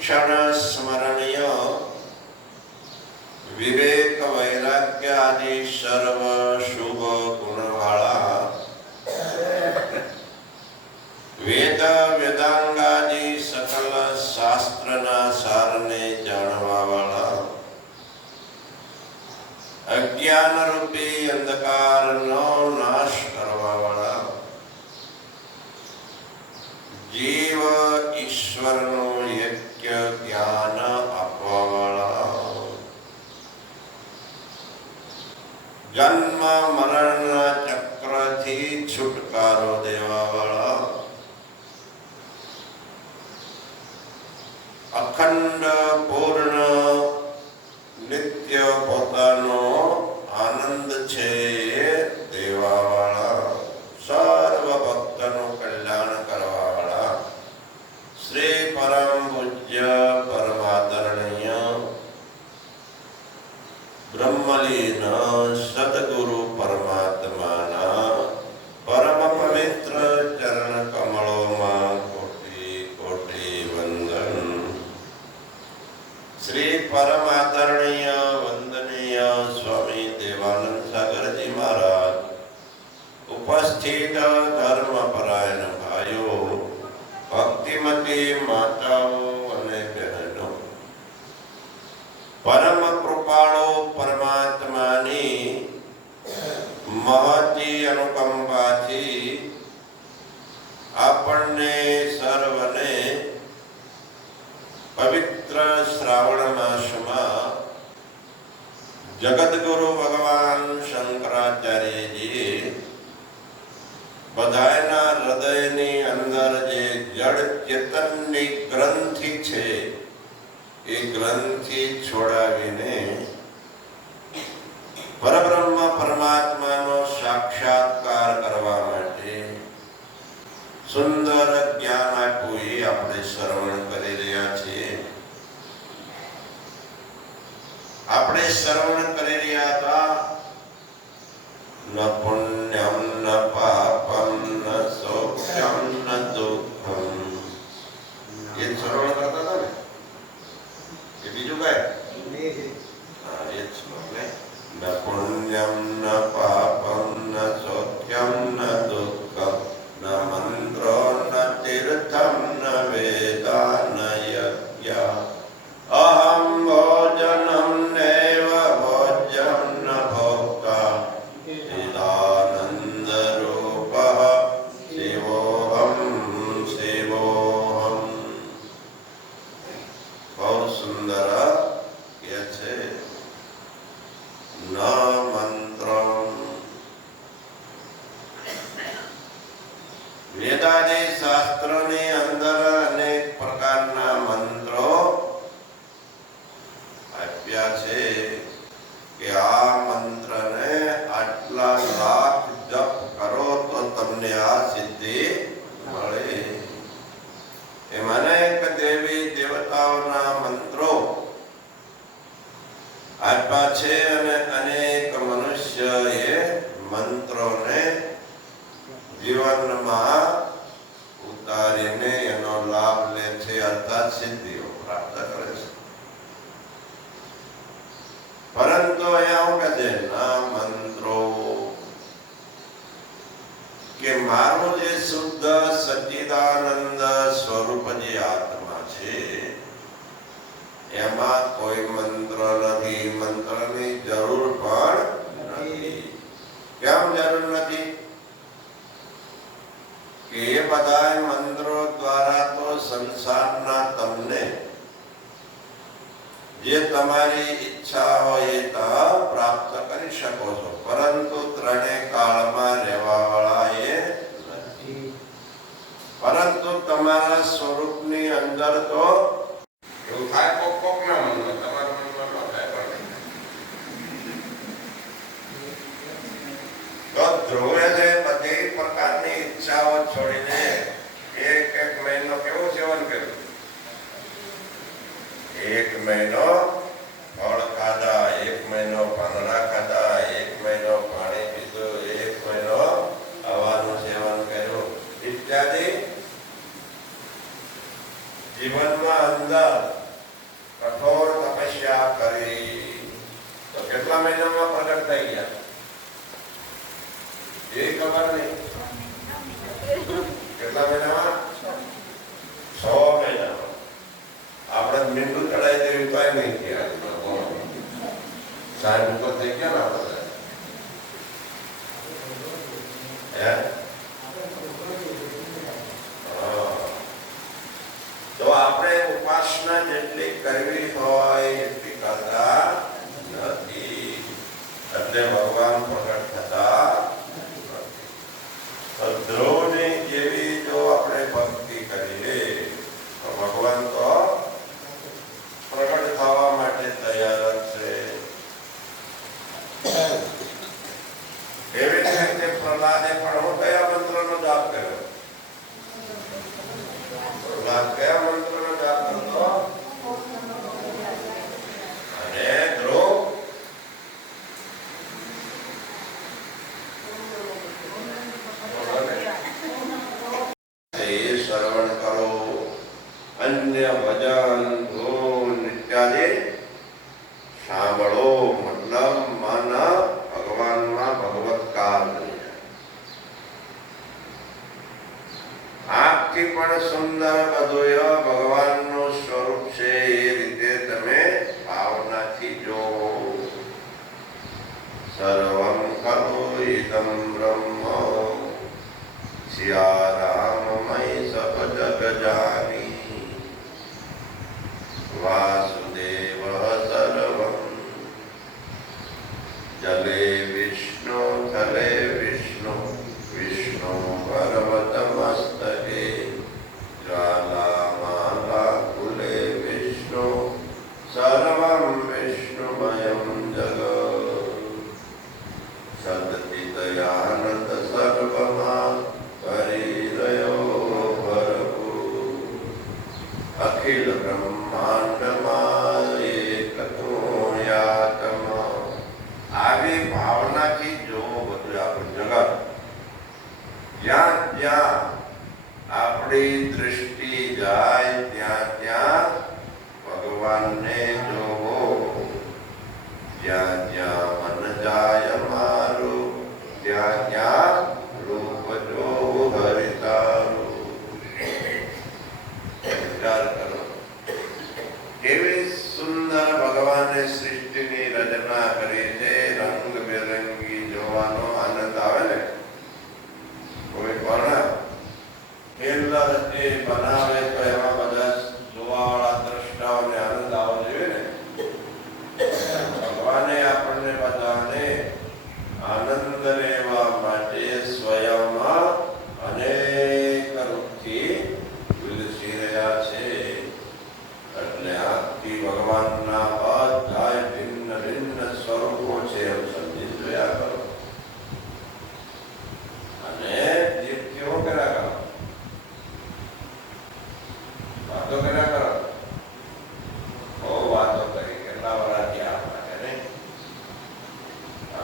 પ્રતિક્ષણ સ્મરણીય વિવેક વૈરાગ્ય સર્વ શુભ ગુણવાળા વેદ વેદાંગાદિ સકલ શાસ્ત્રના સારને જાણવાવાળા અજ્ઞાન રૂપી અંધકારનો નાશ કરવા વાળા જીવ ઈશ્વરનું યજ્ઞ જ્ઞાન આપવાવાળા જન્મ મરણ ચક્રથી છુટકારો દેવાવાળા. અખંડ પૂર્ણ ઉપસ્થિત ધર્મપરાયણ ભાઈઓ ભક્તિમતી માતાઓ અને બહેનો પરમ કૃપાળો પરમાત્માની મહતી અનુકંપાથી આપણને સર્વને પવિત્ર શ્રાવણ માસમાં જગદગુરુ ભગવાન શંકરાચાર્યજીએ બધાયના હૃદયની અંદર જે જડ ચેતનની ગ્રંથિ છે, એ ગ્રંથિ છોડાવીને પરબ્રહ્મ પરમાત્માનો સાક્ષાત્કાર કરવા માટે સુંદર જ્ઞાન આપવું એ આપણે શ્રવણ કરી રહ્યા છીએ. આપણે શ્રવણ કરી રહ્યા હતા, ન પુણ્યમ ન પાપમ એ શ્રવણ કરતા હતા ને? એ બીજું કઈ? એ જ શ્લોક ને પુણ્યમ ન પાપમ ન સૌખ્યમ ન દુઃખમ ન મંત્રો ન તીર્થમ ન વેદા ન યજ્ઞ અહમ ભોજનમ નૈવ ભોજ્યમ ન ભોક્તા ચિદાનંદ રૂપ શિવોહમ શિવોહમ બહુ સુંદર કે છે ન મંત્રમ છે અને અનેક મનુષ્યએ મંત્રોને જીવનમાં ઉતારીને એનો લાભ લે છે અર્થાત સિદ્ધિઓ પ્રાપ્ત કરે છે પરંતુ અહીંયા હું કહે છે ના મંત્રો કે મારું જે શુદ્ધ સચ્ચિદાનંદ સ્વરૂપ જે આત્મા છે, એમાં કોઈ મંત્ર નથી, મંત્રની જરૂર પણ નથી. કેમ જરૂર નથી? કે એ બધા મંત્રો દ્વારા તો સંસારના તમને જે તમારી ઈચ્છા હોય એ પ્રાપ્ત કરી શકો છો. પરંતુ ત્રણેય કાળમાં રહેવા વાળા એ નથી પરંતુ તમારા સ્વરૂપની અંદર તો એવું થાય કોક કોક ના મનમાં. તમારા મનમાં ન થાય પણ. તો ધ્રુવે છે બધી પ્રકારની ઈચ્છાઓ છોડીને એક એક મહિનો કેવું સેવન કર્યું? એક મહિનો કેટલા મહિનામાં પ્રગટ થઈ ગયા એ ખબર નહીં કેટલા મહિનામાં છ મહિનામાં આપણે મીંડું ચડાઈ દેવી તો નહીં થયા સાહેબ ઉપર થઈ ગયા ને આપણે હે હા. તો આપણે ઉપાસના જેટલી કરવી હોય એટલી કરતા નથી એટલે ભગવાન પ્રગટ થતા નથી. તો ધ્રુવની જેવી જો આપણે ભક્તિ કરીએ તો ભગવાન તો પ્રગટ થવા માટે તૈયાર જ છે એવી જ રીતે પ્રહલાદે પણ હું કયા મંત્રનો જાપ કર્યો પ્રહલાદ કયા મંત્રનો જાપ કરતો અને ધ્રુવ તે શ્રવણ કરો અન્ય ભજન ધૂન ઇત્યાદિ સાંભળો મતલબ મન ભગવાનમાં ભગવત્કાર બની જાય. આંખથી પણ સુંદર બધું ભગવાનનું સ્વરૂપ છે એ રીતે તમે ભાવનાથી જો સર્વમ ખલુ ઇદમ બ્રહ્મ સિયારામમય સબ જગ જાની વાસુદેવ સર્વમ જલે વિષ્ણુ Yeah.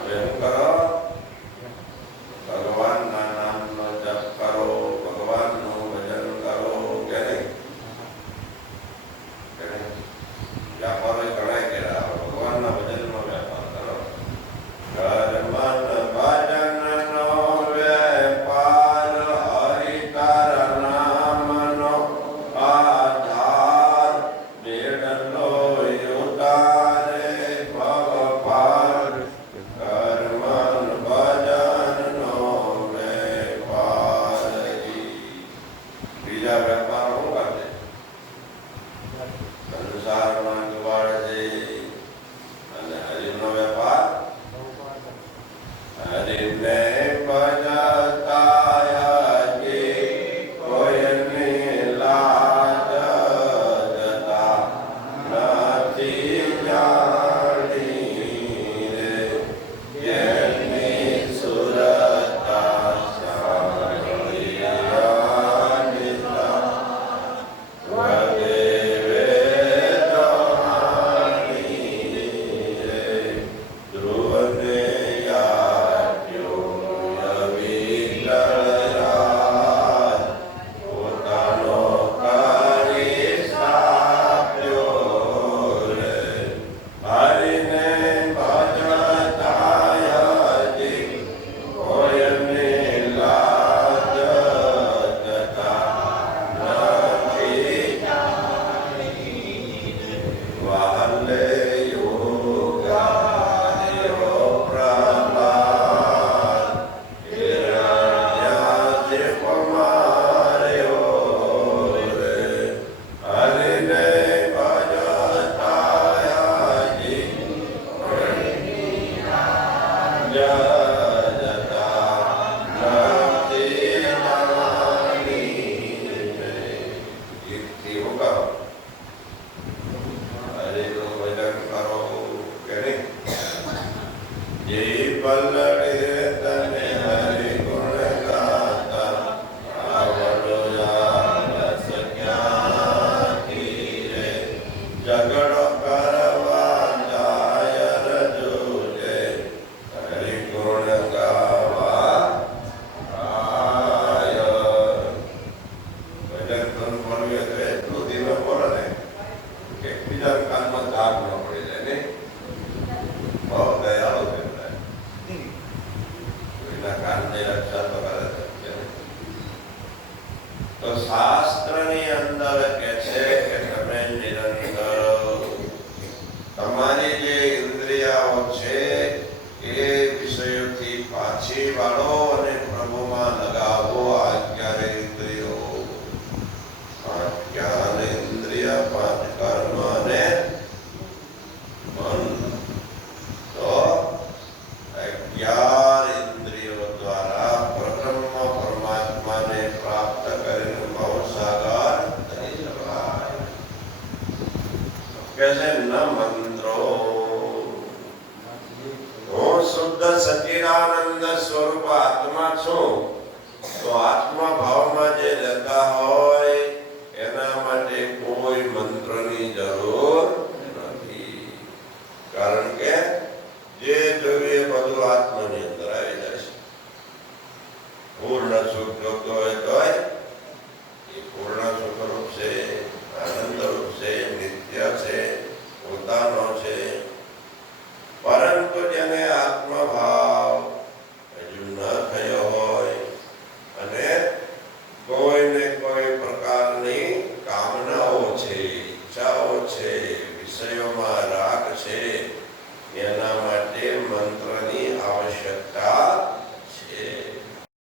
É. કે